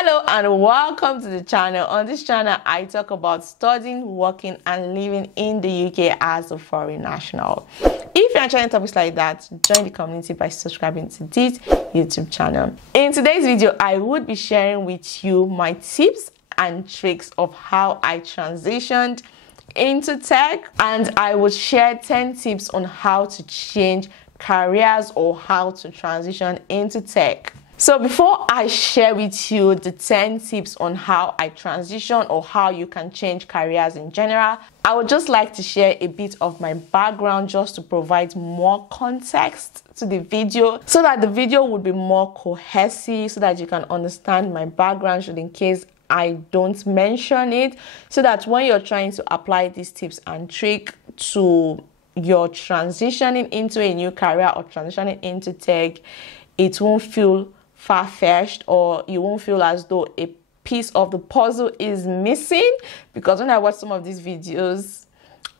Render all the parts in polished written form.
Hello and welcome to the channel. On this channel, I talk about studying, working and living in the UK as a foreign national. If you're enjoying topics like that, join the community by subscribing to this YouTube channel. In today's video, I would be sharing with you my tips and tricks of how I transitioned into tech, and I will share 10 tips on how to change careers or how to transition into tech. So before I share with you the 10 tips on how I transition or how you can change careers in general, I would just like to share a bit of my background just to provide more context to the video so that the video would be more cohesive, so that you can understand my background should in case I don't mention it, so that when you're trying to apply these tips and tricks to your transitioning into a new career or transitioning into tech, it won't feel far-fetched or you won't feel as though a piece of the puzzle is missing. Because when I watch some of these videos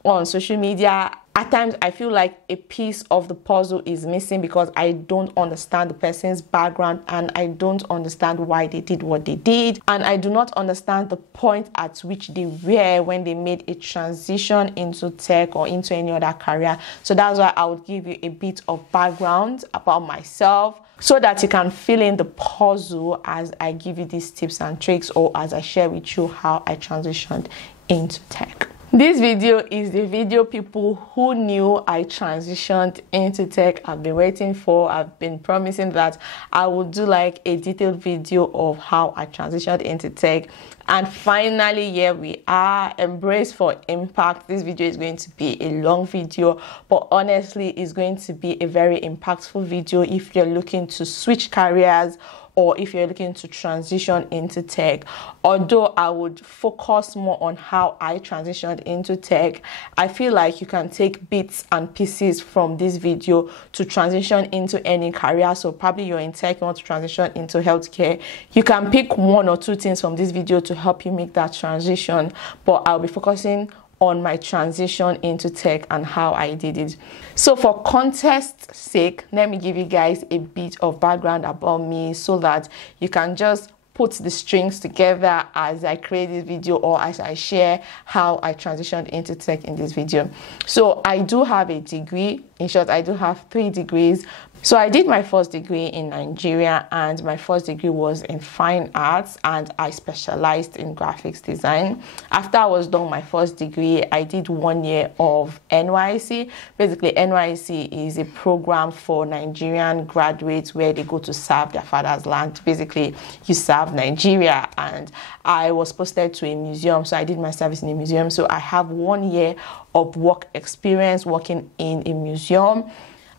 on social media, at times I feel like a piece of the puzzle is missing because I don't understand the person's background and I don't understand why they did what they did, and I do not understand the point at which they were when they made a transition into tech or into any other career. So that's why I would give you a bit of background about myself so that you can fill in the puzzle as I give you these tips and tricks or as I share with you how I transitioned into tech. This video is the video people who knew I transitioned into tech have been waiting for. I've been promising that I would do like a detailed video of how I transitioned into tech. And finally, here we are. Embrace for impact. This video is going to be a long video, but honestly, it's going to be a very impactful video if you're looking to switch careers or if you're looking to transition into tech. Although I would focus more on how I transitioned into tech, I feel like you can take bits and pieces from this video to transition into any career. So probably you're in tech, you want to transition into healthcare. You can pick one or two things from this video to help you make that transition. But I'll be focusing on my transition into tech and how I did it. So for contest's sake, let me give you guys a bit of background about me so that you can just put the strings together as I create this video or as I share how I transitioned into tech in this video. So I do have a degree. In short, I do have 3 degrees. So I did my first degree in Nigeria, and my first degree was in fine arts, and I specialized in graphics design. After I was done my first degree, I did 1 year of NYSC. Basically, NYSC is a program for Nigerian graduates where they go to serve their father's land. Basically, you serve Nigeria, and I was posted to a museum, so I did my service in a museum. So I have 1 year of work experience working in a museum.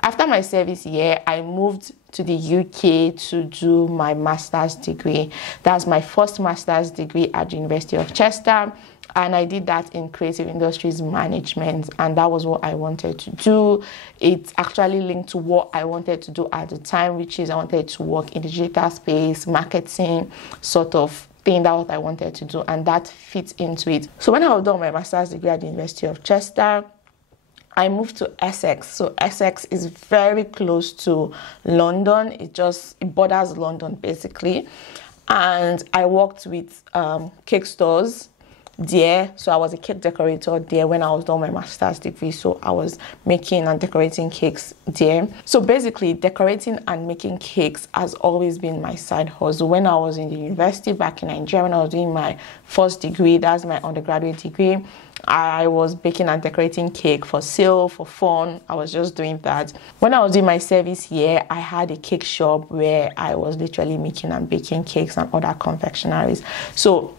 After my service year, I moved to the UK to do my master's degree. That's my first master's degree at the University of Chester, and I did that in creative industries management, and that was what I wanted to do. It's actually linked to what I wanted to do at the time, which is I wanted to work in the digital space, marketing sort of thing. That was what I wanted to do, and that fits into it. So when I was done my master's degree at the University of Chester, I moved to Essex. So Essex is very close to London. It borders London basically. And I worked with cake stores there. So I was a cake decorator there when I was done my master's degree. So I was making and decorating cakes there. So basically, decorating and making cakes has always been my side hustle. When I was in the university back in Nigeria, when I was doing my first degree, that's my undergraduate degree, I was baking and decorating cake for sale, for fun. I was just doing that. When I was doing my service year, I had a cake shop where I was literally making and baking cakes and other confectionaries. So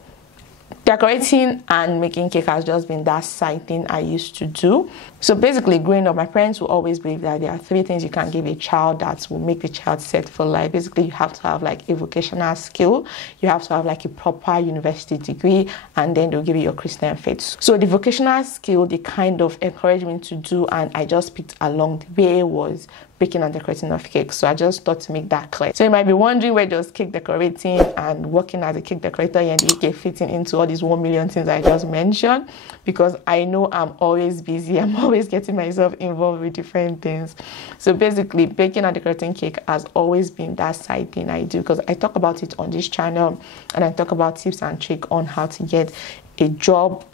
decorating and making cake has just been that side thing I used to do. So basically, growing up, my parents will always believe that there are 3 things you can give a child that will make the child set for life. Basically, you have to have like a vocational skill, you have to have like a proper university degree, and then they'll give you your Christian faith. So the vocational skill, they kind of encouraged me to do, and I just picked along the way, was baking and decorating of cakes. So I just thought to make that clear. So you might be wondering where does cake decorating and working as a cake decorator here in the UK fitting into all this these 1 million things I just mentioned, because I know I'm always busy. I'm always getting myself involved with different things. So basically, baking and decorating cake has always been that side thing I do, because I talk about it on this channel, and I talk about tips and tricks on how to get a job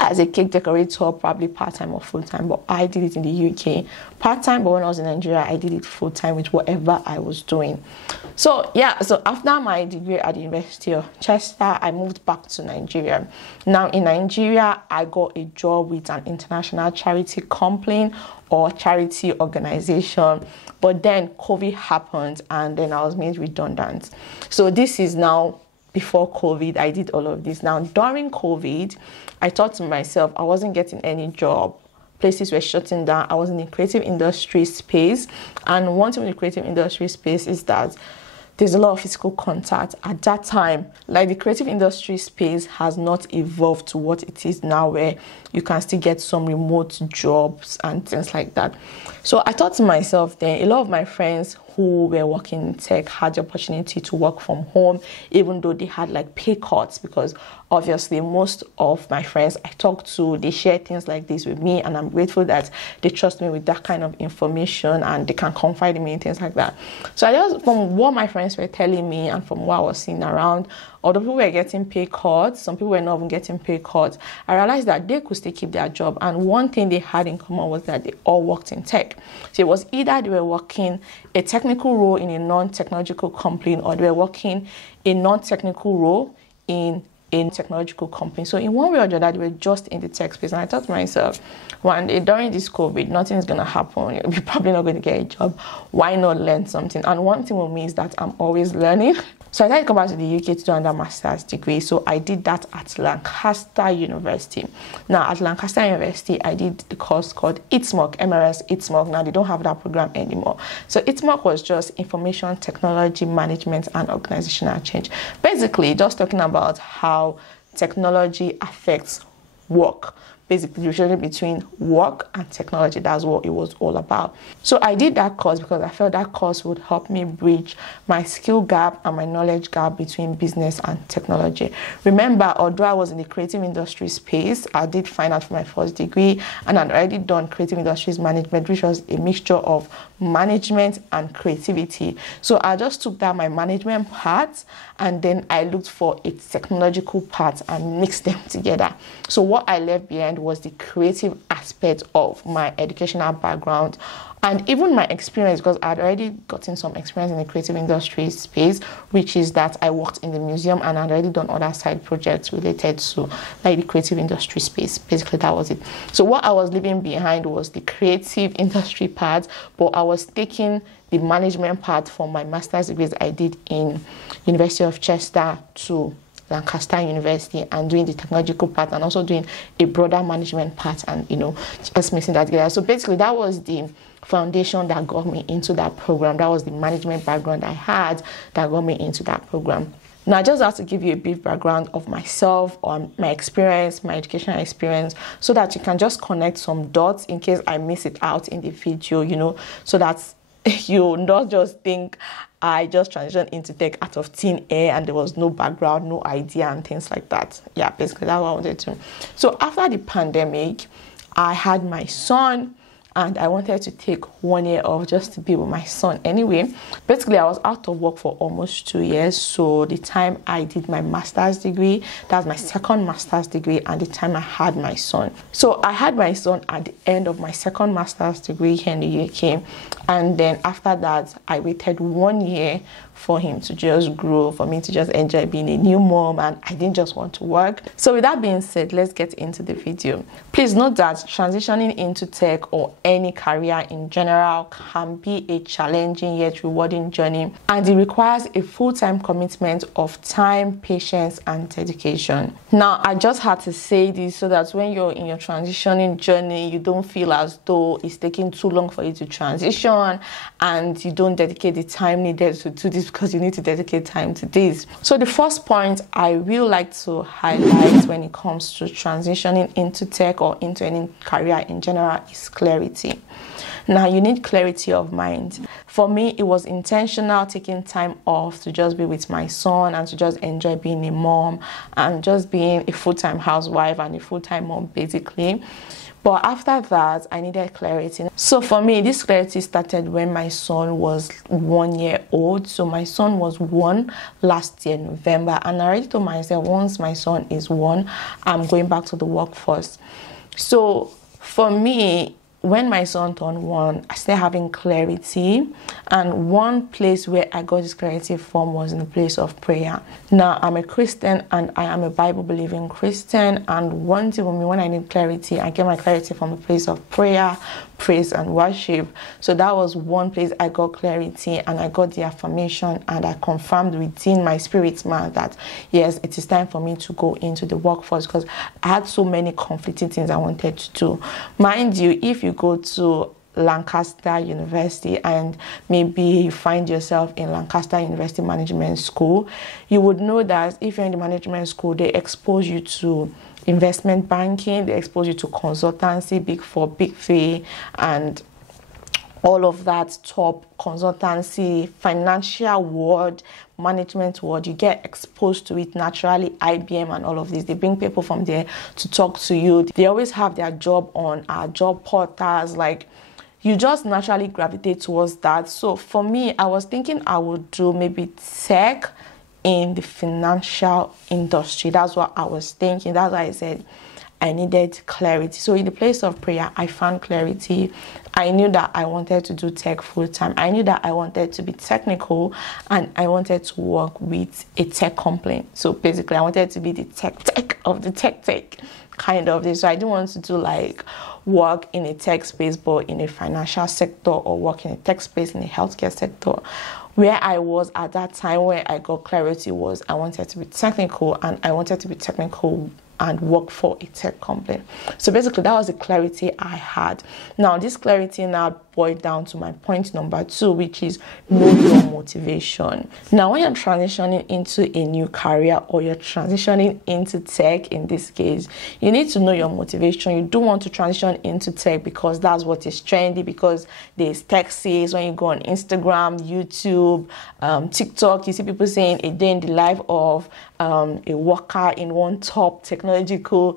as a cake decorator, probably part-time or full-time. But I did it in the UK part-time, but when I was in Nigeria, I did it full-time with whatever I was doing. So yeah, so after my degree at the University of Chester, I moved back to Nigeria. Now in Nigeria, I got a job with an international charity company or charity organization, but then COVID happened and then I was made redundant. So this is now before COVID. I did all of this. Now during COVID, I thought to myself, I wasn't getting any job. Places were shutting down. I was in the creative industry space. And one thing with the creative industry space is that there's a lot of physical contact. At that time, like, the creative industry space has not evolved to what it is now, where you can still get some remote jobs and things like that. So I thought to myself then, a lot of my friends who were working in tech had the opportunity to work from home, even though they had like pay cuts, because obviously most of my friends I talk to, they share things like this with me, and I'm grateful that they trust me with that kind of information and they can confide in me and things like that. So I just, from what my friends were telling me and from what I was seeing around, although people were getting pay cuts, some people were not even getting pay cuts, I realized that they could still keep their job. And one thing they had in common was that they all worked in tech. So it was either they were working a technical role in a non-technological company, or they were working a non-technical role in a technological company. So in one way or the other, they were just in the tech space. And I thought to myself, one day during this COVID, nothing is going to happen. You're probably not going to get a job. Why not learn something? And one thing with me is that I'm always learning. So I decided to come back to the UK to do another master's degree. So I did that at Lancaster University. Now at Lancaster University, I did the course called ITSMOC, MRS ITSMOC. Now they don't have that program anymore. So ITSMOC was just Information Technology Management and Organizational Change. Basically, just talking about how technology affects work. Basically, the relationship between work and technology. That's what it was all about. So I did that course because I felt that course would help me bridge my skill gap and my knowledge gap between business and technology. Remember, although I was in the creative industry space, I did find out for my first degree, and I'd already done creative industries management, which was a mixture of management and creativity. So I just took that my management part, and then I looked for a technological part and mixed them together. So what I left behind was the creative aspect of my educational background and even my experience, because I'd already gotten some experience in the creative industry space, which is that I worked in the museum and I'd already done other side projects related to like the creative industry space. Basically, that was it. So what I was leaving behind was the creative industry part, but I was taking the management part from my master's degrees I did in University of Chester to Lancaster University, and doing the technological part and also doing a broader management part, and just mixing that together. So basically, that was the foundation that got me into that program. That was the management background I had that got me into that program. Now, I just have to give you a brief background of myself, or my experience, my educational experience, so that you can just connect some dots in case I miss it out in the video, so that you not just think I just transitioned into tech out of thin air and there was no background, no idea and things like that. Yeah, basically that's what I wanted to. So after the pandemic, I had my son, and I wanted to take 1 year off just to be with my son anyway. Basically, I was out of work for almost 2 years. So the time I did my master's degree, that's my second master's degree, and the time I had my son. So I had my son at the end of my second master's degree here in the UK. And then after that, I waited 1 year for him to just grow, for me to just enjoy being a new mom, and I didn't just want to work. So with that being said, let's get into the video. Please note that transitioning into tech or any career in general can be a challenging yet rewarding journey, and it requires a full-time commitment of time, patience, and dedication. Now, I just had to say this so that when you're in your transitioning journey, you don't feel as though it's taking too long for you to transition and you don't dedicate the time needed to do this, because you need to dedicate time to this. So the first point I will like to highlight when it comes to transitioning into tech or into any career in general is clarity. Now, you need clarity of mind. For me, it was intentional taking time off to just be with my son and to just enjoy being a mom and just being a full-time housewife and a full-time mom, basically. But after that, I needed clarity. So for me, this clarity started when my son was 1 year old. So my son was 1 last year, November. And I already told myself, once my son is 1, I'm going back to the workforce. So for me, when my son turned 1, I started having clarity, and one place where I got this clarity from was in the place of prayer. Now, I'm a Christian and I am a Bible-believing Christian, and one thing with me, when I need clarity, I get my clarity from the place of prayer, praise, and worship. So that was one place I got clarity, and I got the affirmation, and I confirmed within my spirit man that yes, it is time for me to go into the workforce, because I had so many conflicting things I wanted to do. Mind you, if you go to Lancaster University and maybe you find yourself in Lancaster University Management School, you would know that if you're in the management school, they expose you to investment banking, they expose you to consultancy, Big Four, Big Three, and all of that top consultancy, financial world, management world. You get exposed to it naturally. IBM and all of this, they bring people from there to talk to you. They always have their job on our job portals. Like, you just naturally gravitate towards that. So for me, I was thinking I would do maybe tech in the financial industry. That's what I was thinking. That's why I said I needed clarity. So in the place of prayer, I found clarity. I knew that I wanted to do tech full time. I knew that I wanted to be technical, and I wanted to work with a tech company. So basically, I wanted to be the tech of the tech kind of this. So I didn't want to do like work in a tech space, but in a financial sector, or work in a tech space in a healthcare sector. Where I was at that time, where I got clarity, was I wanted to be technical, and I wanted to be technical and work for a tech company. So basically, that was the clarity I had. Now, this clarity now boiled down to my point number 2, which is know your motivation. Now, when you're transitioning into a new career, or you're transitioning into tech in this case, you need to know your motivation. You don't want to transition into tech because that's what is trendy, because there's tech sales. When you go on Instagram, YouTube, TikTok, you see people saying a day in the life of a worker in one top technological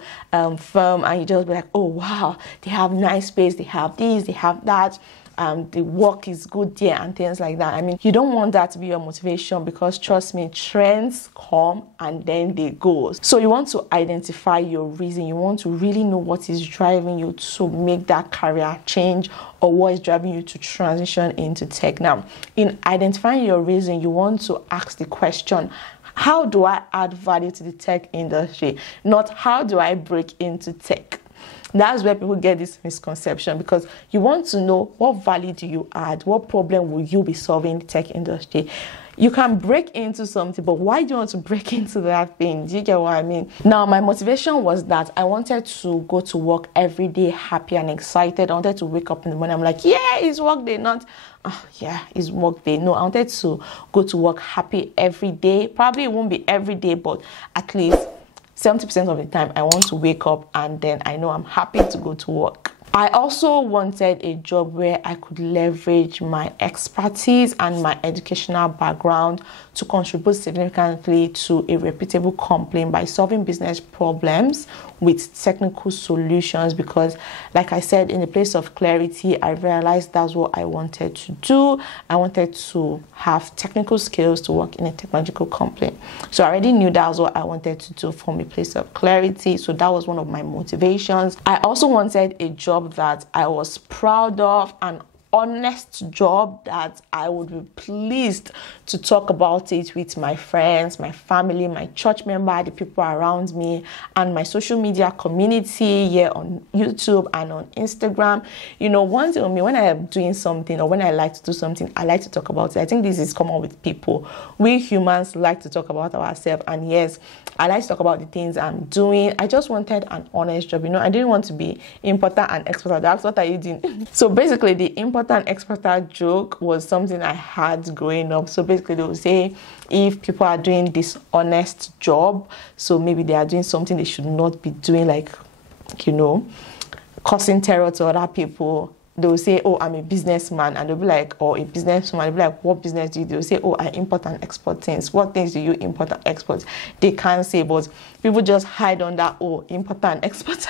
firm, and you just be like, oh wow, they have nice space, they have this, they have that. The work is good there and things like that. I mean, you don't want that to be your motivation, because trust me, trends come and then they go. So you want to identify your reason. You want to really know what is driving you to make that career change, or what is driving you to transition into tech. Now, in identifying your reason, you want to ask the question, how do I add value to the tech industry? Not how do I break into tech? That's where people get this misconception, because you want to know what value do you add, what problem will you be solving in the tech industry. You can break into something, but why do you want to break into that thing? Do you get what I mean? Now, my motivation was that I wanted to go to work every day happy and excited. I wanted to wake up in the morning, I'm like, yeah, it's work day, not yeah, it's work day. No, I wanted to go to work happy every day. Probably it won't be every day, but at least 70% of the time, I want to wake up and then I know I'm happy to go to work. I also wanted a job where I could leverage my expertise and my educational background to contribute significantly to a reputable company by solving business problems with technical solutions, because like I said, in the place of clarity, I realized that's what I wanted to do. I wanted to have technical skills to work in a technological company. So I already knew that was what I wanted to do from a place of clarity. So that was one of my motivations. I also wanted a job that I was proud of, and honest job that I would be pleased to talk about it with my friends, my family, my church member, the people around me, and my social media community here on YouTube and on Instagram. You know, one thing with me, when I am doing something or when I like to do something, I like to talk about it. I think this is common with people. We humans like to talk about ourselves, and yes, I like to talk about the things I'm doing. I just wanted an honest job. You know, I didn't want to be importer and exporter. That's what are you doing? So basically, the importer and exporter joke was something I had growing up. So basically, they would say if people are doing this honest job, so maybe they are doing something they should not be doing, like, you know, causing terror to other people, they will say, oh, I'm a businessman, and they'll be like, or a businesswoman, they'll be like, what business do you do? They'll say, oh, I import and export things. What things do you import and export? They can't say, but people just hide on that, oh, importer and exporter.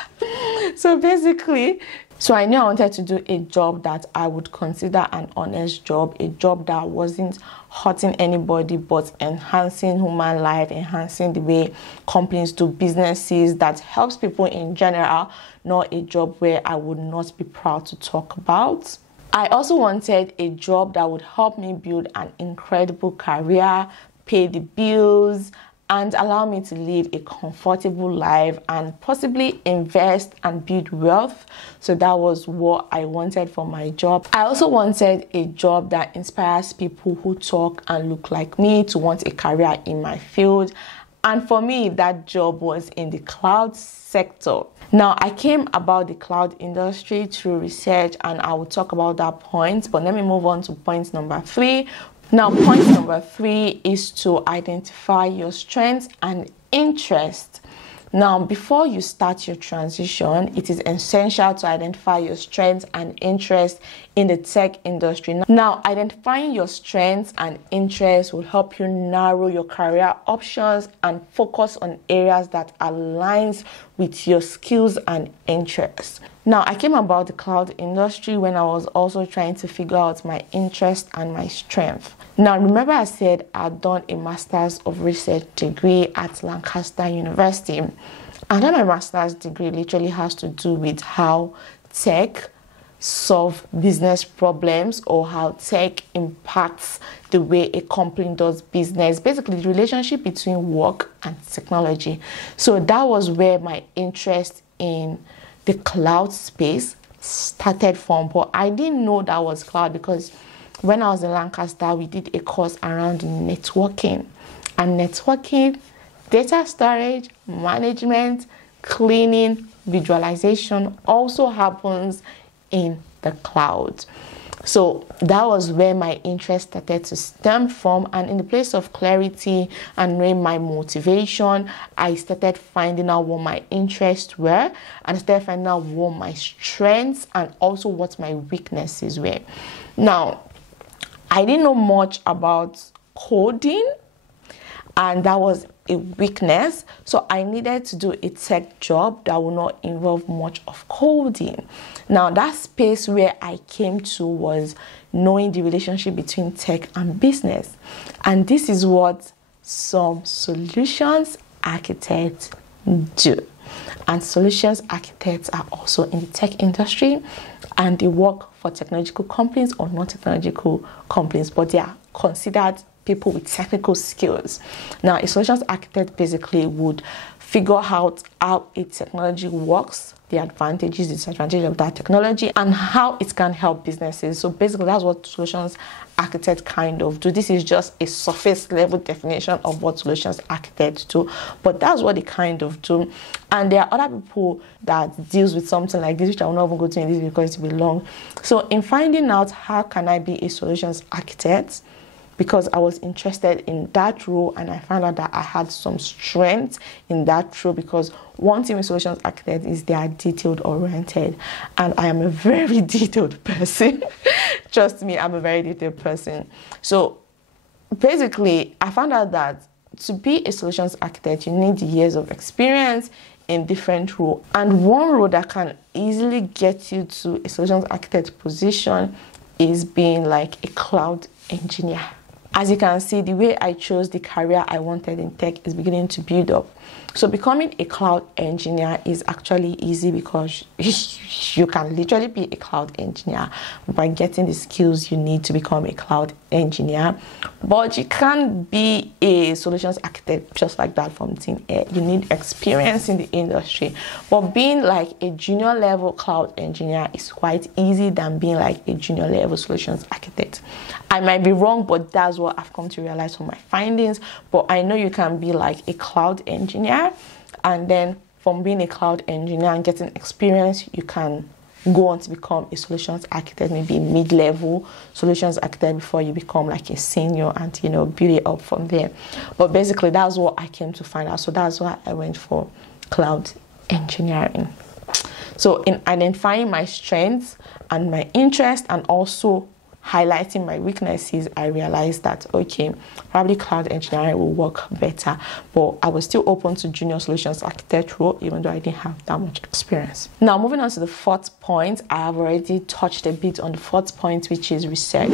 So basically, so I knew I wanted to do a job that I would consider an honest job, a job that wasn't hurting anybody, but enhancing human life, enhancing the way companies do businesses, that helps people in general, not a job where I would not be proud to talk about. I also wanted a job that would help me build an incredible career, pay the bills, and allow me to live a comfortable life and possibly invest and build wealth. So that was what I wanted for my job. I also wanted a job that inspires people who talk and look like me to want a career in my field. And for me, that job was in the cloud sector. Now, I came about the cloud industry through research, and I will talk about that point. But let me move on to point number 3. Now, point number 3 is to identify your strengths and interests. Now, before you start your transition, it is essential to identify your strengths and interests in the tech industry. Now, identifying your strengths and interests will help you narrow your career options and focus on areas that aligns with your skills and interests. Now, I came about the cloud industry when I was also trying to figure out my interest and my strength. Now, remember I said I'd done a Master's of Research degree at Lancaster University. And then my Master's degree literally has to do with how tech solve business problems, or how tech impacts the way a company does business. Basically, the relationship between work and technology. So that was where my interest in the cloud space started from. But I didn't know that was cloud, because when I was in Lancaster, we did a course around networking. And networking, data storage, management, cleaning, visualization also happens in the cloud. So that was where my interest started to stem from. And in the place of clarity and knowing my motivation, I started finding out what my interests were, and I started finding out what my strengths and also what my weaknesses were. Now, I didn't know much about coding, and that was a weakness. So I needed to do a tech job that would not involve much of coding. Now, that space where I came to was knowing the relationship between tech and business. And this is what some solutions architects do. And solutions architects are also in the tech industry, and they work for technological companies or non-technological companies, but they are considered people with technical skills. Now, a solutions architect basically would figure out how a technology works, the advantages, disadvantages of that technology, and how it can help businesses. So basically, that's what solutions architects kind of do. This is just a surface level definition of what solutions architects do, but that's what they kind of do. And there are other people that deals with something like this, which I will not even go to in this because it will be long. So in finding out how can I be a solutions architect, because I was interested in that role, and I found out that I had some strength in that role, because one thing with solutions architect is they are detailed oriented, and I am a very detailed person. Trust me, I'm a very detailed person. So basically, I found out that to be a solutions architect, you need years of experience in different roles. And one role that can easily get you to a solutions architect position is being like a cloud engineer. As you can see, the way I chose the career I wanted in tech is beginning to build up. So becoming a cloud engineer is actually easy, because you can literally be a cloud engineer by getting the skills you need to become a cloud engineer. But you can't be a solutions architect just like that from thin air. You need experience in the industry. But being like a junior level cloud engineer is quite easy than being like a junior level solutions architect. I might be wrong, but that's what I've come to realize from my findings. But I know you can be like a cloud engineer, and then from being a cloud engineer and getting experience, you can go on to become a solutions architect, maybe a mid-level solutions architect before you become like a senior, and build it up from there. But basically, that's what I came to find out. So that's why I went for cloud engineering. So in identifying my strengths and my interests and also highlighting my weaknesses, I realized that, okay, probably cloud engineering will work better, but I was still open to junior solutions architect role, even though I didn't have that much experience. Now, moving on to the fourth point, I have already touched a bit on the fourth point, which is research.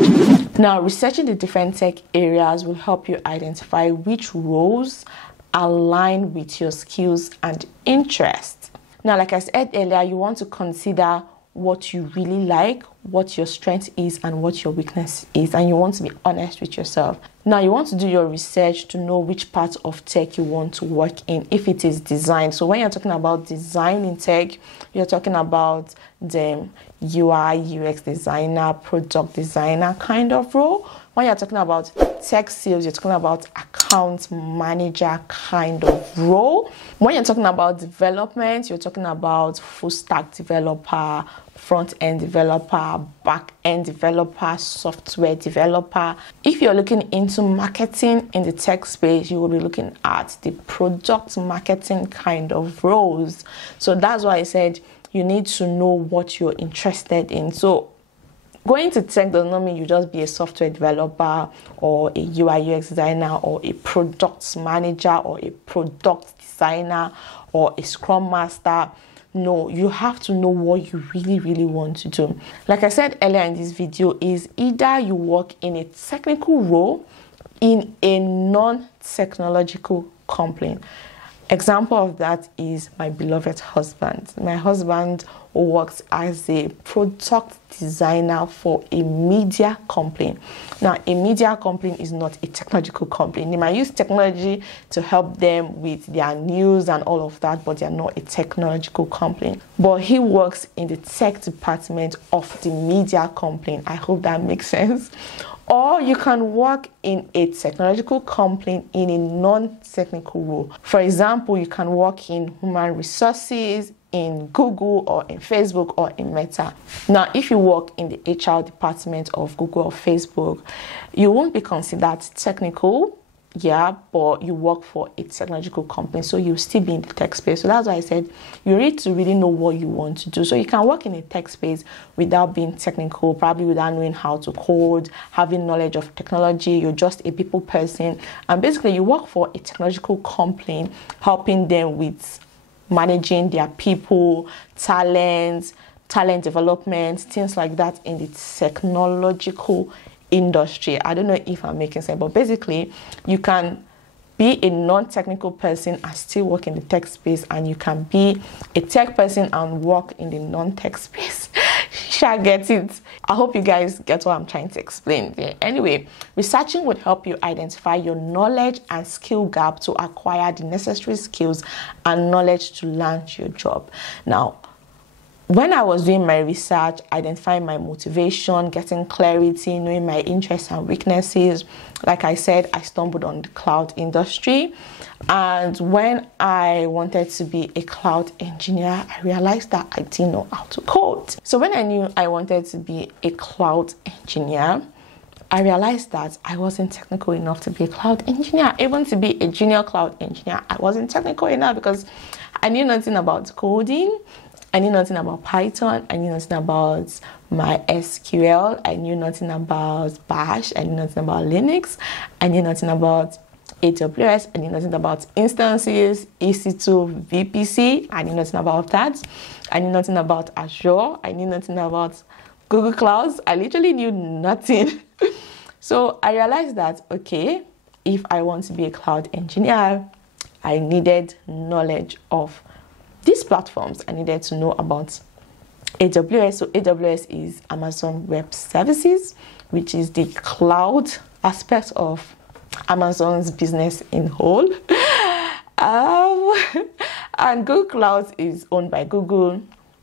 Now, researching the different tech areas will help you identify which roles align with your skills and interests. Now, like I said earlier, you want to consider what you really like, what your strength is, and what your weakness is, and you want to be honest with yourself. Now, you want to do your research to know which part of tech you want to work in, if it is design. So when you're talking about design in tech, you're talking about the UI, UX designer, product designer kind of role. When you're talking about tech sales, you're talking about account manager kind of role. When you're talking about development, you're talking about full stack developer, front-end developer, back-end developer, software developer. If you're looking into marketing in the tech space, you will be looking at the product marketing kind of roles. So that's why I said you need to know what you're interested in. So going to tech does not mean you just be a software developer or a UI UX designer or a product manager or a product designer or a scrum master. No, you have to know what you really want to do. Like I said earlier in this video, is either you work in a technical role in a non-technological company. Example of that is my beloved husband. My husband works as a product designer for a media company. Now, a media company is not a technological company. They might use technology to help them with their news and all of that, but they're not a technological company. But he works in the tech department of the media company. I hope that makes sense. Or you can work in a technological company in a non-technical role. For example, you can work in human resources, in Google or in Facebook or in Meta. Now, if you work in the HR department of Google or Facebook, you won't be considered technical, yeah, but you work for a technological company, so you'll still be in the tech space. So that's why I said you need to really know what you want to do. So you can work in a tech space without being technical, probably without knowing how to code, having knowledge of technology. You're just a people person, and basically you work for a technological company, helping them with managing their people, talent development, things like that in the technological industry. I don't know if I'm making sense, but basically you can be a non-technical person and still work in the tech space, and you can be a tech person and work in the non-tech space. Shall get it? I hope you guys get what I'm trying to explain there. Anyway, researching would help you identify your knowledge and skill gap to acquire the necessary skills and knowledge to land your job. Now, when I was doing my research, identifying my motivation, getting clarity, knowing my interests and weaknesses, like I said, I stumbled on the cloud industry. And when I wanted to be a cloud engineer, I realized that I didn't know how to code. So when I knew I wanted to be a cloud engineer, I realized that I wasn't technical enough to be a cloud engineer. Even to be a junior cloud engineer, I wasn't technical enough because I knew nothing about coding. I knew nothing about Python. I knew nothing about my SQL. I knew nothing about Bash. I knew nothing about Linux. I knew nothing about AWS. I knew nothing about instances, EC2, VPC. I knew nothing about that. I knew nothing about Azure. I knew nothing about Google Clouds. I literally knew nothing. So I realized that, okay, if I want to be a cloud engineer, I needed knowledge of these platforms. I needed to know about AWS. So AWS is Amazon Web Services, which is the cloud aspect of Amazon's business in whole. And Google Cloud is owned by Google,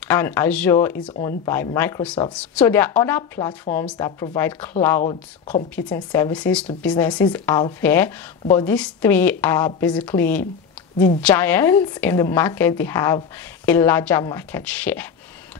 and Azure is owned by Microsoft. So there are other platforms that provide cloud computing services to businesses out there, but these three are basically the giants in the market. They have a larger market share.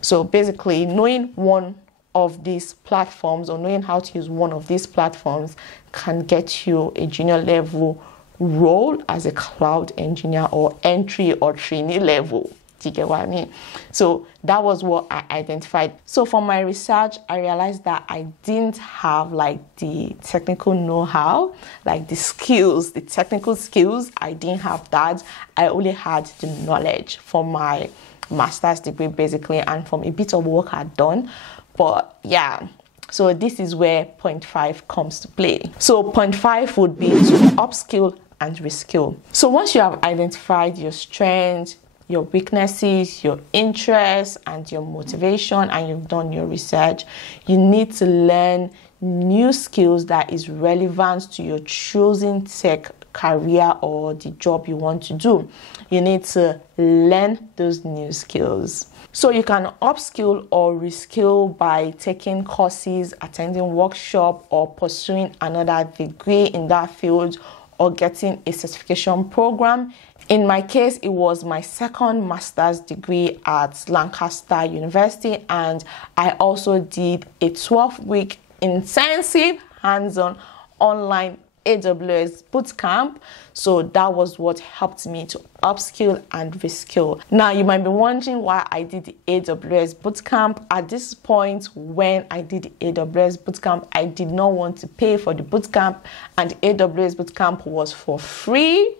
So basically, knowing one of these platforms or knowing how to use one of these platforms can get you a junior level role as a cloud engineer or entry or trainee level. Do you get what I mean? So that was what I identified. So for my research, I realized that I didn't have like the technical know-how, like the skills, the technical skills. I didn't have that. I only had the knowledge from my master's degree basically, and from a bit of work I'd done. But yeah, so this is where point 5 comes to play. So point 5 would be to upskill and reskill. So once you have identified your strengths, your weaknesses, your interests, and your motivation, and you've done your research, you need to learn new skills that is relevant to your chosen tech career or the job you want to do. You need to learn those new skills. So you can upskill or reskill by taking courses, attending workshops, or pursuing another degree in that field, or getting a certification program. In my case, it was my second master's degree at Lancaster University, and I also did a 12-week intensive hands-on online AWS bootcamp. So that was what helped me to upskill and reskill. Now you might be wondering why I did the AWS bootcamp. At this point, when I did the AWS bootcamp, I did not want to pay for the bootcamp, and the AWS bootcamp was for free.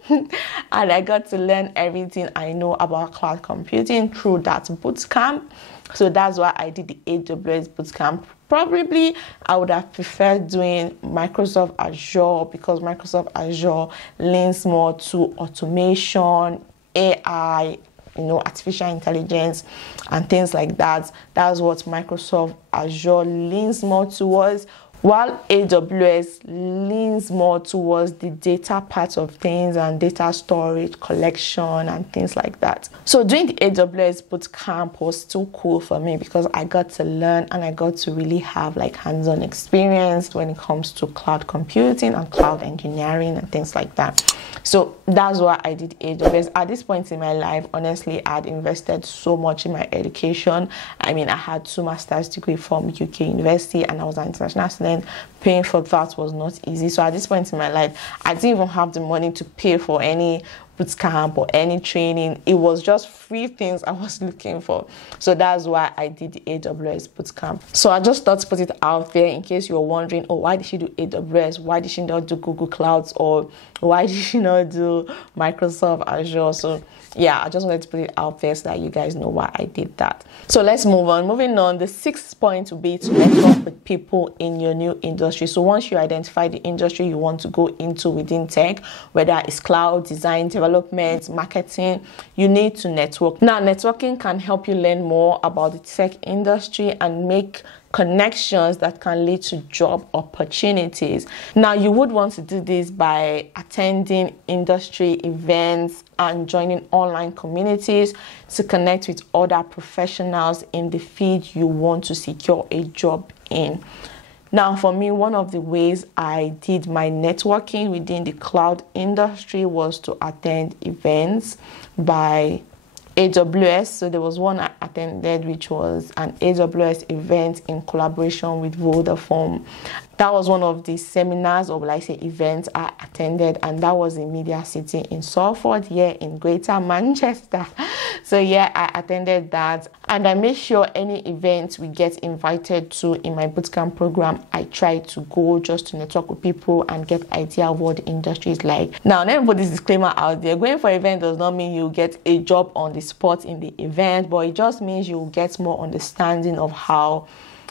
And I got to learn everything I know about cloud computing through that bootcamp. So that's why I did the AWS bootcamp. Probably I would have preferred doing Microsoft Azure, because Microsoft Azure leans more to automation, AI, artificial intelligence and things like that. That's what Microsoft Azure leans more towards, while AWS leans more towards the data part of things and data storage, collection, and things like that. So doing the AWS bootcamp was still cool for me because I got to learn and I got to really have like hands-on experience when it comes to cloud computing and cloud engineering and things like that. So that's why I did AWS. At this point in my life, honestly, I'd invested so much in my education. I mean, I had 2 master's degree from UK University and I was an international student. Paying for that was not easy. So at this point in my life, I didn't even have the money to pay for any bootcamp or any training. It was just free things I was looking for. So that's why I did the AWS bootcamp. So I just thought to put it out there in case you're wondering, oh, why did she do AWS? Why did she not do Google Clouds? Or why did she not do Microsoft Azure? So yeah, I just wanted to put it out there so that you guys know why I did that. So let's move on. Moving on, the 6th point will be to network with people in your new industry. So once you identify the industry you want to go into within tech, whether it's cloud, design, development, marketing, you need to network. Now, networking can help you learn more about the tech industry and make connections that can lead to job opportunities. Now, you would want to do this by attending industry events and joining online communities to connect with other professionals in the field you want to secure a job in. Now, for me, one of the ways I did my networking within the cloud industry was to attend events by AWS. So there was one I attended, which was an AWS event in collaboration with Vodafone. That was one of the seminars, or will I say events, I attended, and that was in Media City in Salford, here in Greater Manchester. So yeah, I attended that, and I made sure any events we get invited to in my bootcamp program, I try to go just to network with people and get idea of what the industry is like. Now, let me put this disclaimer out there. Going for an event does not mean you get a job on the spot in the event, but it just means you get more understanding of how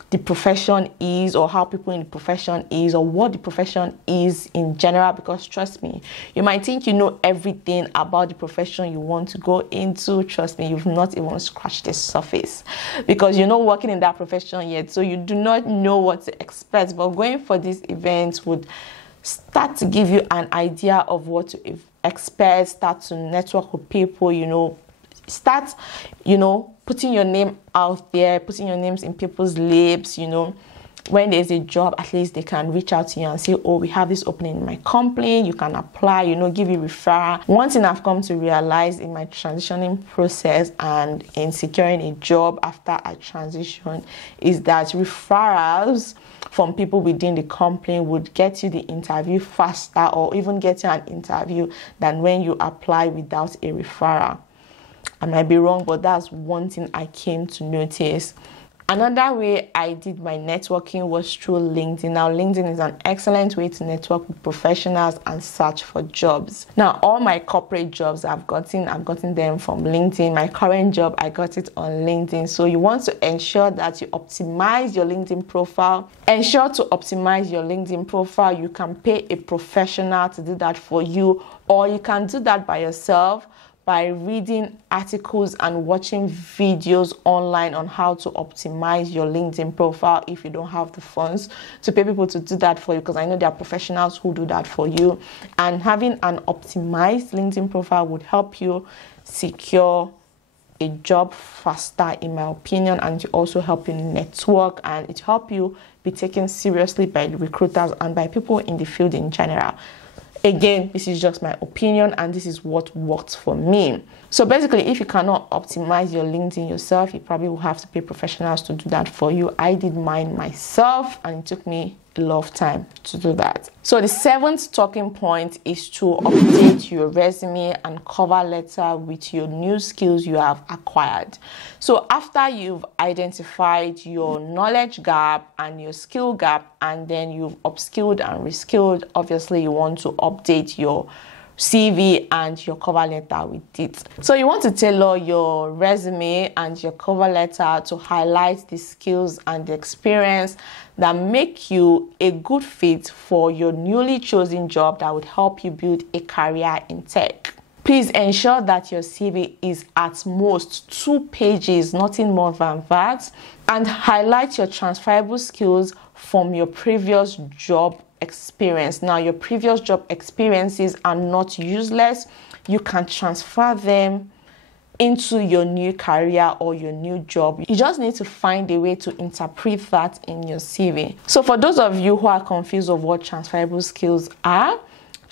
the profession is, or how people in the profession is, or what the profession is in general. Because trust me, you might think you know everything about the profession you want to go into. Trust me, you've not even scratched the surface, because you're not working in that profession yet, so you do not know what to expect. But going for these events would start to give you an idea of what to expect, start to network with people, start, putting your name out there, putting your names in people's lips, when there's a job, at least they can reach out to you and say, oh, we have this opening in my company, you can apply, give you referral. One thing I've come to realize in my transitioning process and in securing a job after I transition is that referrals from people within the company would get you the interview faster, or even get you an interview, than when you apply without a referral. I might be wrong, but that's one thing I came to notice. Another way I did my networking was through LinkedIn. Now, LinkedIn is an excellent way to network with professionals and search for jobs. Now, all my corporate jobs I've gotten them from LinkedIn. My current job, I got it on LinkedIn. So you want to ensure that you optimize your LinkedIn profile. Ensure to optimize your LinkedIn profile. You can pay a professional to do that for you, or you can do that by yourself by reading articles and watching videos online on how to optimize your LinkedIn profile if you don't have the funds to pay people to do that for you, because I know there are professionals who do that for you. And having an optimized LinkedIn profile would help you secure a job faster, in my opinion, and it also help you network, and it help you be taken seriously by recruiters and by people in the field in general. Again, this is just my opinion, and this is what worked for me. So basically, if you cannot optimize your LinkedIn yourself, you probably will have to pay professionals to do that for you. I did mine myself, and it took me a lot of time to do that. So the 7th talking point is to update your resume and cover letter with your new skills you have acquired. So after you've identified your knowledge gap and your skill gap, and then you've upskilled and reskilled, obviously you want to update your CV and your cover letter with it. So you want to tailor your resume and your cover letter to highlight the skills and the experience that make you a good fit for your newly chosen job that would help you build a career in tech. Please ensure that your CV is at most 2 pages, nothing more than that, and highlight your transferable skills from your previous job experience. Now, your previous job experiences are not useless. You can transfer them into your new career or your new job. You just need to find a way to interpret that in your CV. So for those of you who are confused of what transferable skills are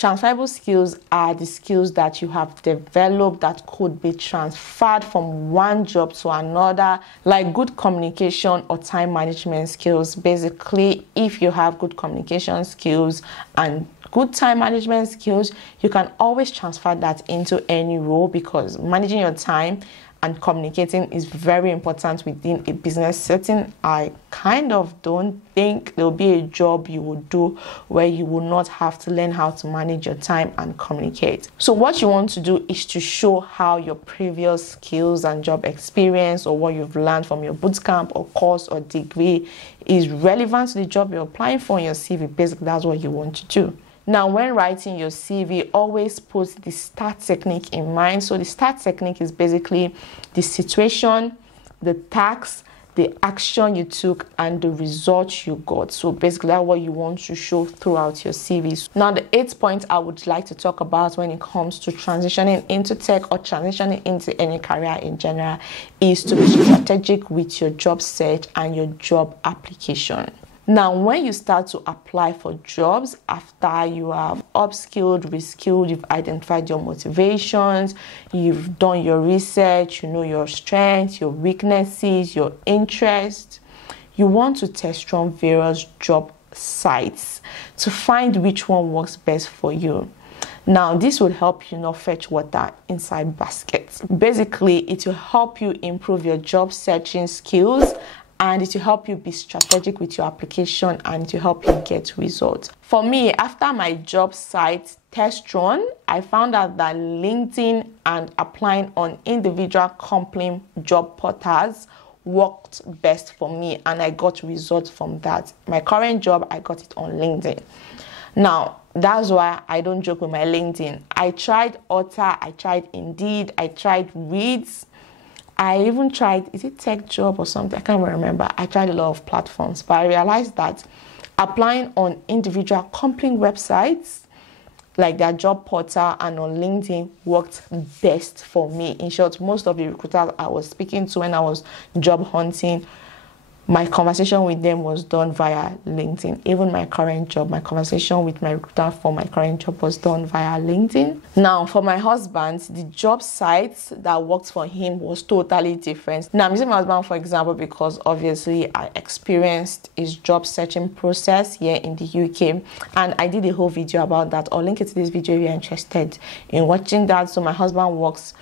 the skills that you have developed that could be transferred from one job to another, like good communication or time management skills. Basically, if you have good communication skills and good time management skills, you can always transfer that into any role, because managing your time and communicating is very important within a business setting. I kind of don't think there'll be a job you will do where you will not have to learn how to manage your time and communicate. So what you want to do is to show how your previous skills and job experience, or what you've learned from your bootcamp or course or degree, is relevant to the job you're applying for in your CV. Basically, that's what you want to do. Now, when writing your CV, always put the START technique in mind. So the START technique is basically the situation, the task, the action you took, and the result you got. So basically that's what you want to show throughout your CVs. Now, the 8th point I would like to talk about when it comes to transitioning into tech or transitioning into any career in general is to be strategic with your job search and your job application. Now, when you start to apply for jobs after you have upskilled, reskilled, you've identified your motivations, you've done your research, you know your strengths, your weaknesses, your interests, you want to test run various job sites to find which one works best for you. Now, this will help you not fetch water inside baskets. Basically, it will help you improve your job searching skills, and it will help you be strategic with your application, and it will help you get results. For me, after my job site test run, I found out that LinkedIn and applying on individual company job portals worked best for me, and I got results from that. My current job, I got it on LinkedIn. Now, that's why I don't joke with my LinkedIn. I tried Otter, I tried Indeed, I tried Reads. I even tried, is it Tech Job or something? I can't remember. I tried a lot of platforms, but I realized that applying on individual company websites, like their job portal and on LinkedIn, worked best for me. In short, most of the recruiters I was speaking to when I was job hunting, my conversation with them was done via LinkedIn. Even my current job, my conversation with my recruiter for my current job was done via LinkedIn. Now, for my husband, the job sites that worked for him was totally different. Now, I'm using my husband for example because obviously I experienced his job searching process here in the UK, and I did a whole video about that. I'll link it to this video if you're interested in watching that. So my husband works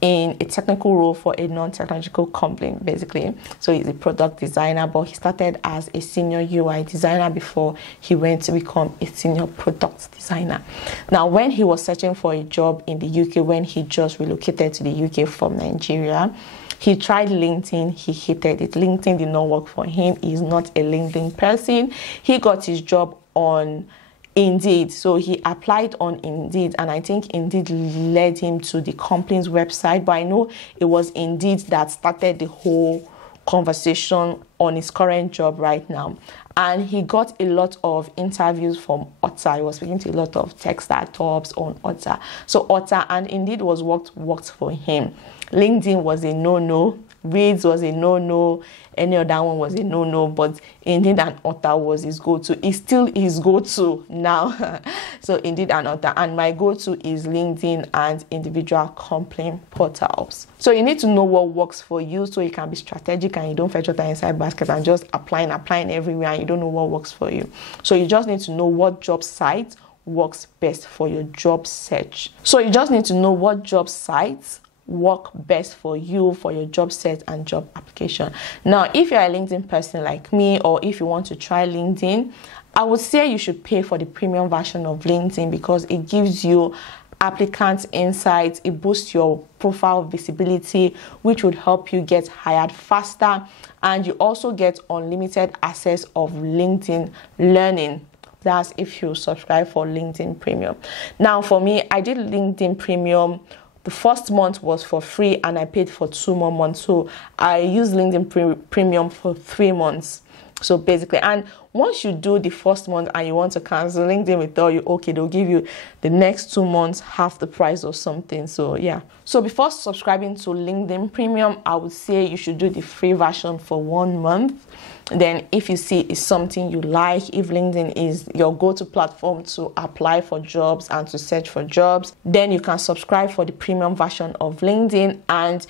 in a technical role for a non-technological company, basically. So he's a product designer, but he started as a senior UI designer before he went to become a senior product designer. Now, when he was searching for a job in the UK, when he just relocated to the UK from Nigeria, he tried LinkedIn. He hated it. LinkedIn did not work for him. He's not a LinkedIn person. He got his job on Indeed. So he applied on Indeed, and I think Indeed led him to the company's website. But I know it was Indeed that started the whole conversation on his current job right now. And he got a lot of interviews from Otta. He was speaking to a lot of tech startups on Otta. So Otta and Indeed was what worked for him. LinkedIn was a no-no. Reads was a no-no. Any other one was a no-no. But Indeed and Otta was his go-to. It's still his go-to now. So Indeed and Otta. And my go-to is LinkedIn and individual company portals. So you need to know what works for you so you can be strategic and you don't fetch water inside basket and just applying everywhere and you don't know what works for you. So you just need to know what job site works best for your job search. So you just need to know what job sites work best for you for your job search and job application. Now, if you're a LinkedIn person like me, or if you want to try LinkedIn, I would say you should pay for the premium version of LinkedIn because it gives you applicant insights, it boosts your profile visibility, which would help you get hired faster, and you also get unlimited access of LinkedIn learning. That's if you subscribe for LinkedIn Premium. Now, for me, I did LinkedIn Premium. The first month was for free and I paid for 2 more months. So I used LinkedIn Premium for 3 months. So basically, and once you do the first month and you want to cancel, LinkedIn will tell you, okay, they'll give you the next 2 months half the price or something. So yeah. So before subscribing to LinkedIn Premium, I would say you should do the free version for 1 month. Then if you see it's something you like, if LinkedIn is your go-to platform to apply for jobs and to search for jobs, then you can subscribe for the premium version of LinkedIn. And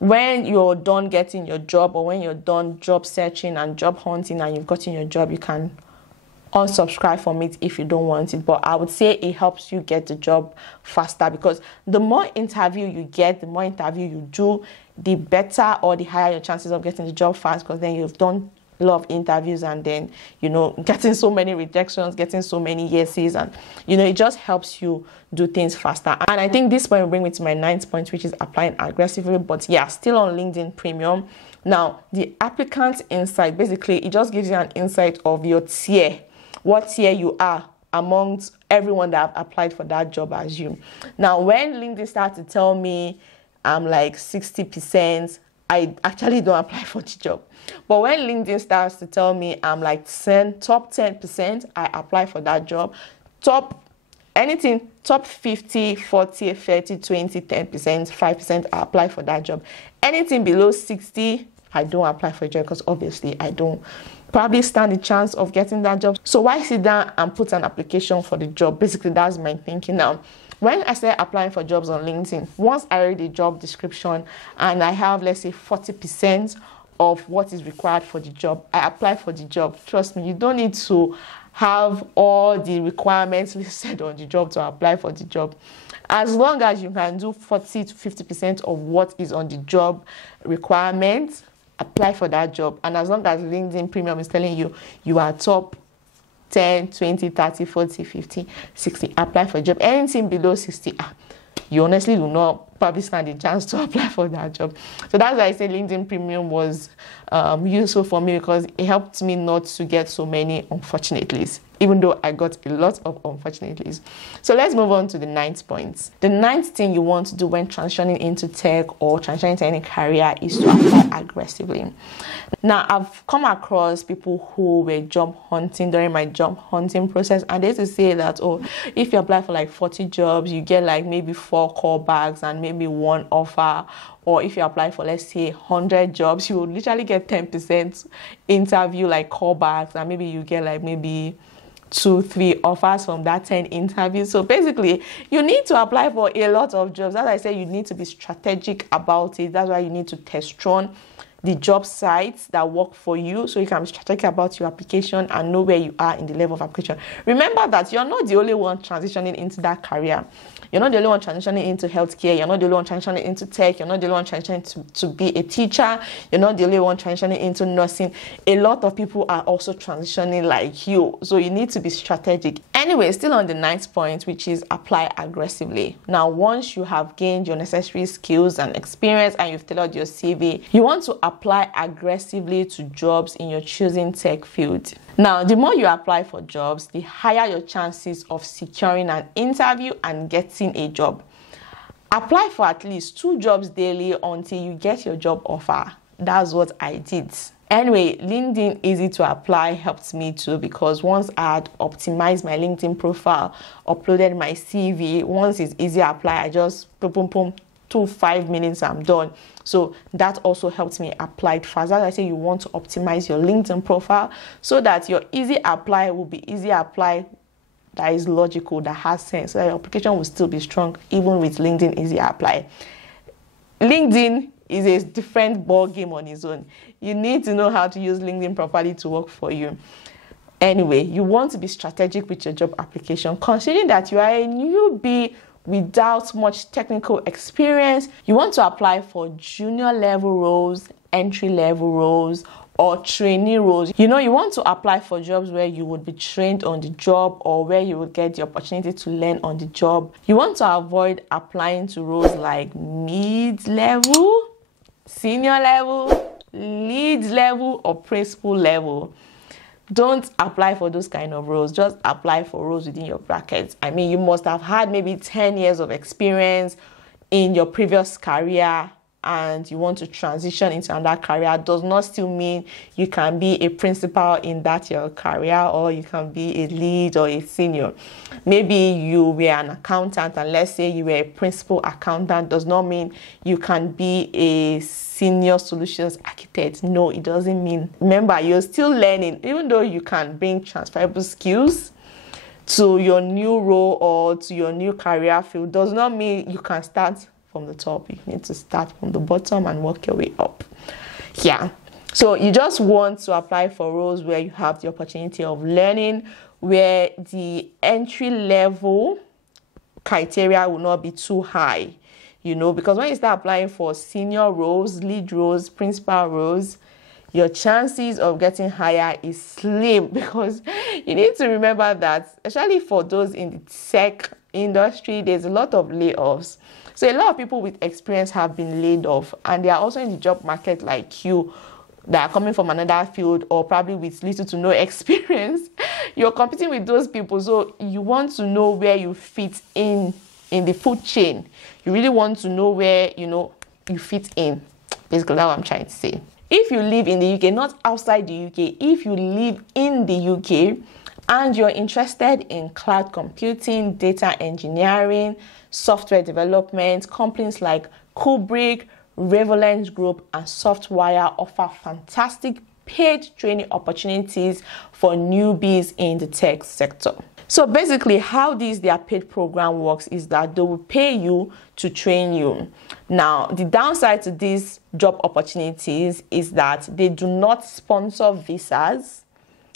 when you're done getting your job, or when you're done job searching and job hunting and you've gotten your job, you can unsubscribe from it if you don't want it. But I would say it helps you get the job faster, because the more interview you get, the more interview you do, the better or the higher your chances of getting the job fast, because then you've done a lot of interviews and then, you know, getting so many rejections, getting so many yeses, and, you know, it just helps you do things faster. And I think this point will bring me to my 9th point, which is applying aggressively. But yeah, still on LinkedIn Premium. Now, the applicant insight, basically, it just gives you an insight of your tier, what tier you are amongst everyone that have applied for that job as you. Now, when LinkedIn starts to tell me I'm like 60%, I actually don't apply for the job. But when LinkedIn starts to tell me I'm like top 10%, I apply for that job. Top 50, 40, 30, 20, 10%, 5%, I apply for that job. Anything below 60, I don't apply for a job, because obviously I don't probably stand the chance of getting that job. So why sit down and put an application for the job? Basically, that's my thinking now. When I started applying for jobs on LinkedIn, once I read the job description and I have, let's say, 40% of what is required for the job, I apply for the job. Trust me, you don't need to have all the requirements listed on the job to apply for the job. As long as you can do 40 to 50% of what is on the job requirements, apply for that job. And as long as LinkedIn Premium is telling you you are top 10, 20, 30, 40, 50, 60, apply for a job. Anything below 60, you honestly do not probably stand a chance to apply for that job. So that's why I say LinkedIn Premium was useful for me, because it helped me not to get so many unfortunately, even though I got a lot of unfortunately. So let's move on to the 9th point. The 9th thing you want to do when transitioning into tech or transitioning into any career is to apply aggressively. Now, I've come across people who were job hunting during my job hunting process, and they used to say that, oh, if you apply for like 40 jobs, you get like maybe 4 callbacks and maybe 1 offer. Or if you apply for, let's say, 100 jobs, you will literally get 10% interview, like callbacks, and maybe you get like maybe 2-3 offers from that 10 interviews. So basically, you need to apply for a lot of jobs. As I said, you need to be strategic about it. That's why you need to test run the job sites that work for you, so you can be strategic about your application and know where you are in the level of application. Remember that you're not the only one transitioning into that career. You're not the only one transitioning into healthcare. You're not the only one transitioning into tech. You're not the only one transitioning to be a teacher. You're not the only one transitioning into nursing. A lot of people are also transitioning like you. So you need to be strategic. Anyway, still on the 9th point, which is apply aggressively. Now, once you have gained your necessary skills and experience and you've tailored your CV, you want to apply aggressively to jobs in your choosing tech field. Now, the more you apply for jobs, the higher your chances of securing an interview and getting a job. Apply for at least 2 jobs daily until you get your job offer. That's what I did. Anyway, LinkedIn easy to apply helped me too, because once I had optimized my LinkedIn profile, uploaded my CV, once it's easy to apply, I just boom, 2-5 minutes, I'm done. So that also helps me apply fast. As I say, you want to optimize your LinkedIn profile so that your easy apply will be easy apply that is logical, that has sense, so that your application will still be strong even with LinkedIn easy apply. LinkedIn is a different ball game on its own. You need to know how to use LinkedIn properly to work for you. Anyway, you want to be strategic with your job application. Considering that you are a newbie without much technical experience, you want to apply for junior level roles, entry level roles, or trainee roles. You want to apply for jobs where you would be trained on the job or where you would get the opportunity to learn on the job. You want to avoid applying to roles like mid-level, senior level, lead level, or principal level. Don't apply for those kind of roles. Just apply for roles within your brackets. I mean, you must have had maybe 10 years of experience in your previous career and you want to transition into another career. Does not still mean you can be a principal in that your career, or you can be a lead or a senior. Maybe you were an accountant, and let's say you were a principal accountant, does not mean you can be a senior solutions architect. No, it doesn't mean. Remember, you're still learning. Even though you can bring transferable skills to your new role or to your new career field, does not mean you can start from the top. You need to start from the bottom and work your way up. Yeah. So you just want to apply for roles where you have the opportunity of learning, where the entry level criteria will not be too high. Because when you start applying for senior roles, lead roles, principal roles, your chances of getting higher is slim, because you need to remember that, especially for those in the tech industry, there's a lot of layoffs. So a lot of people with experience have been laid off, and they are also in the job market like you, that are coming from another field or probably with little to no experience. You're competing with those people, so you want to know where you fit in the food chain. You really want to know where you fit in. Basically, that's what I'm trying to say. If you live in the UK, not outside the UK, if you live in the UK and you're interested in cloud computing, data engineering, software development, companies like Kubrick, Revolent Group, and Softwire offer fantastic paid training opportunities for newbies in the tech sector. So basically, how their paid program works is that they will pay you to train you. Now, the downside to these job opportunities is that they do not sponsor visas.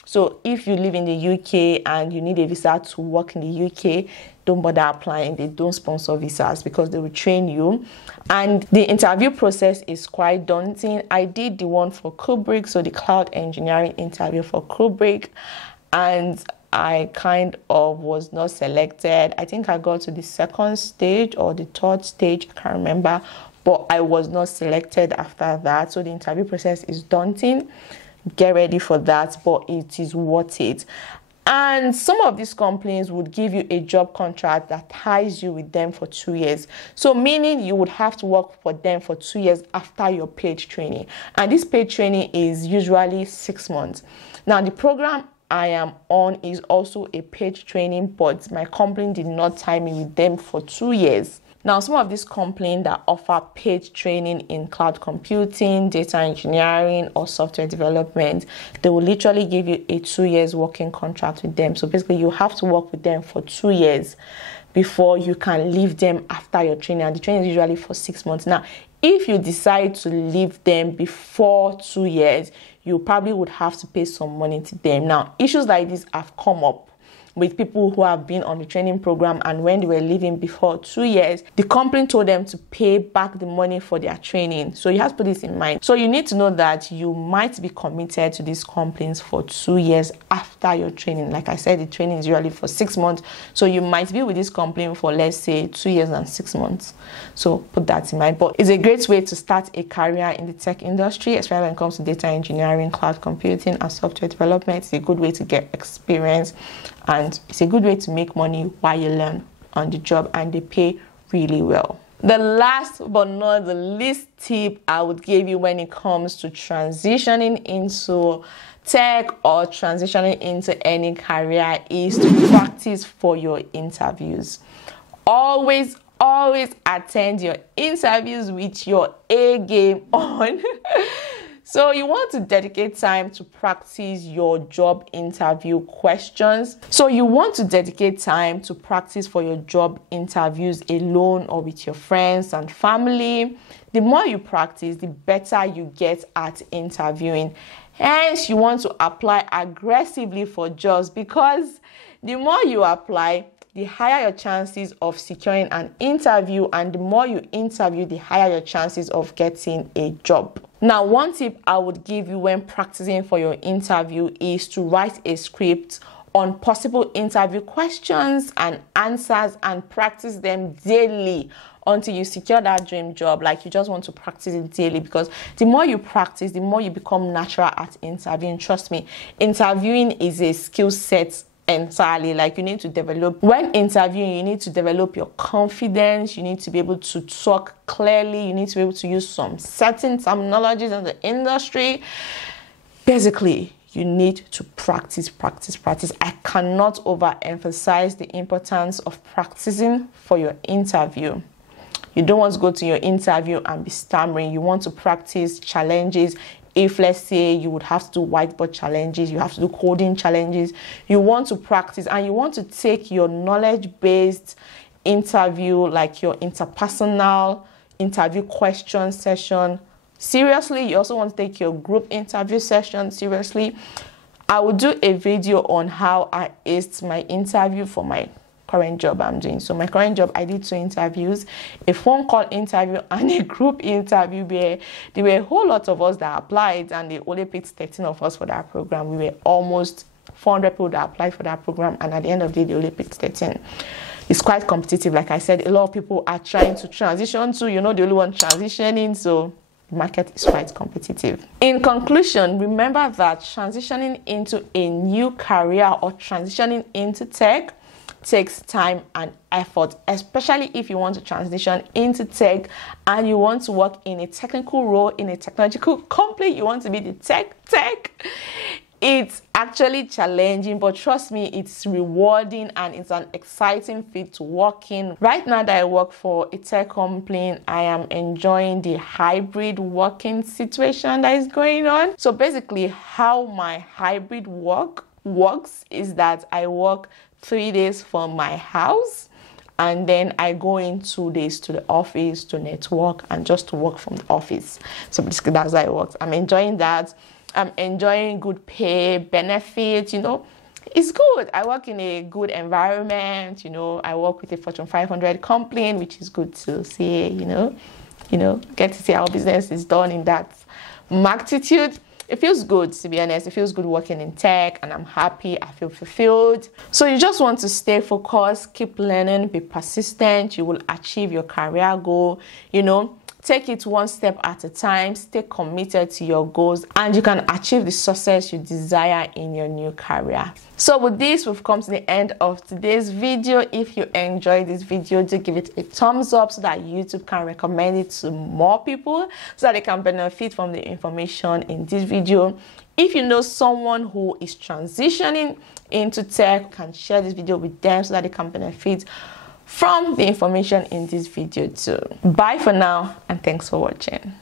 So if you live in the UK and you need a visa to work in the UK, don't bother applying. They don't sponsor visas because they will train you. And the interview process is quite daunting. I did the one for Kubrick, so the cloud engineering interview for Kubrick, and I kind of was not selected. I think I got to the 2nd stage or the 3rd stage, I can't remember, but I was not selected after that. So the interview process is daunting. Get ready for that, but it is worth it. And some of these companies would give you a job contract that ties you with them for 2 years. So meaning you would have to work for them for 2 years after your paid training. And this paid training is usually 6 months. Now, the program I am on is also a paid training, but my company did not tie me with them for 2 years. Now, some of these companies that offer paid training in cloud computing, data engineering, or software development, they will literally give you a 2 years working contract with them. So basically, you have to work with them for 2 years before you can leave them after your training. And the training is usually for 6 months. Now, if you decide to leave them before 2 years, you probably would have to pay some money to them. Now, issues like this have come up with people who have been on the training program, and when they were leaving before 2 years, the company told them to pay back the money for their training. So you have to put this in mind. So you need to know that you might be committed to these companies for 2 years after your training. Like I said, the training is usually for 6 months. So you might be with this company for, let's say, 2 years and 6 months. So put that in mind. But it's a great way to start a career in the tech industry, especially when it comes to data engineering, cloud computing, and software development. It's a good way to get experience, and it's a good way to make money while you learn on the job, and they pay really well. The last but not the least tip I would give you when it comes to transitioning into tech or transitioning into any career is to practice for your interviews. Always attend your interviews with your A game on. So you want to dedicate time to practice your job interview questions. So you want to dedicate time to practice for your job interviews alone or with your friends and family. The more you practice, the better you get at interviewing. Hence, you want to apply aggressively for jobs, because the more you apply, the higher your chances of securing an interview, and the more you interview, the higher your chances of getting a job. Now, one tip I would give you when practicing for your interview is to write a script on possible interview questions and answers and practice them daily until you secure that dream job. Like, you just want to practice it daily, because the more you practice, the more you become natural at interviewing. Trust me, interviewing is a skill set entirely. Like, you need to develop, when interviewing, you need to develop your confidence. You need to be able to talk clearly. You need to be able to use some certain terminologies in the industry. Basically, you need to practice. I cannot overemphasize the importance of practicing for your interview. You don't want to go to your interview and be stammering. You want to practice challenges. If, let's say, you would have to do whiteboard challenges, you have to do coding challenges, you want to practice, and you want to take your knowledge-based interview, like your interpersonal interview question session, seriously. You also want to take your group interview session seriously. I will do a video on how I aced my interview for my current job I'm doing. So my current job, I did 2 interviews, a phone call interview and a group interview, where there were a whole lot of us that applied, and they only picked 13 of us for that program. We were almost 400 people that applied for that program, and at the end of the day, they only picked 13. It's quite competitive. Like I said, a lot of people are trying to transition to, the only one transitioning, so the market is quite competitive. In conclusion, remember that transitioning into a new career or transitioning into tech takes time and effort, especially if you want to transition into tech and you want to work in a technical role in a technological company. You want to be the tech. It's actually challenging, but trust me, it's rewarding and it's an exciting field to work in. Right now that I work for a tech company, I am enjoying the hybrid working situation that is going on. So basically, how my hybrid work works is that I work 3 days from my house, and then I go in 2 days to the office to network and just to work from the office. So basically, that's how it works. I'm enjoying that. I'm enjoying good pay, benefits, It's good. I work in a good environment, I work with a Fortune 500 company, which is good to see, get to see how business is done in that magnitude. It feels good, to be honest. It feels good working in tech, and I'm happy. I feel fulfilled. So you just want to stay focused, keep learning, be persistent. You will achieve your career goal, Take it one step at a time, stay committed to your goals, and you can achieve the success you desire in your new career. So with this, we've come to the end of today's video. If you enjoyed this video, do give it a thumbs up so that YouTube can recommend it to more people so that they can benefit from the information in this video. If you know someone who is transitioning into tech, you can share this video with them so that they can benefit from the information in this video too. Bye for now, and thanks for watching.